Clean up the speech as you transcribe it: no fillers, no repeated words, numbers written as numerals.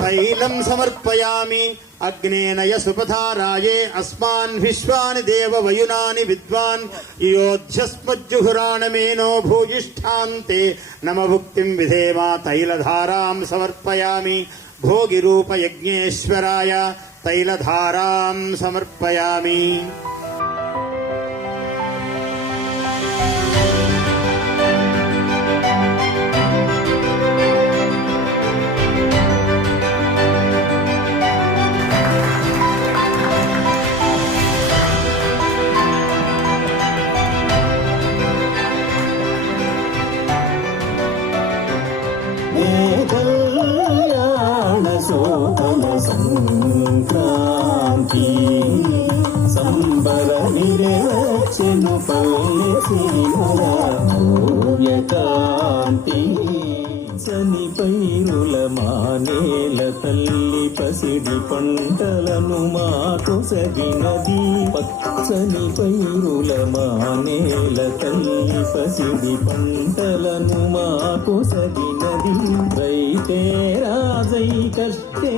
तैलं समर्पयामि अग्नेनय सुपथाराये अस्मान् विश्वानि देव वयुनानि विद्वान् योध्यस्मज्जुहुराणमेनो भूयिष्ठान्ते नमभुक्तिं विधेमा तैलधारां समर्पयामि भोगिरूपयज्ञेश्वराय तैलधारां समर्पयामि। సంక్రాంతి సంబరమిరేచెను పల్లెసిరూర్యకాంతి సని పైరుల మానేల తల్లి పసిడి పంటలను మాకొసగినది పచ్చని పైరుల మానేల తల్లి పసిడి పంటలను మాకొసగినది రైతే రాజై కష్టే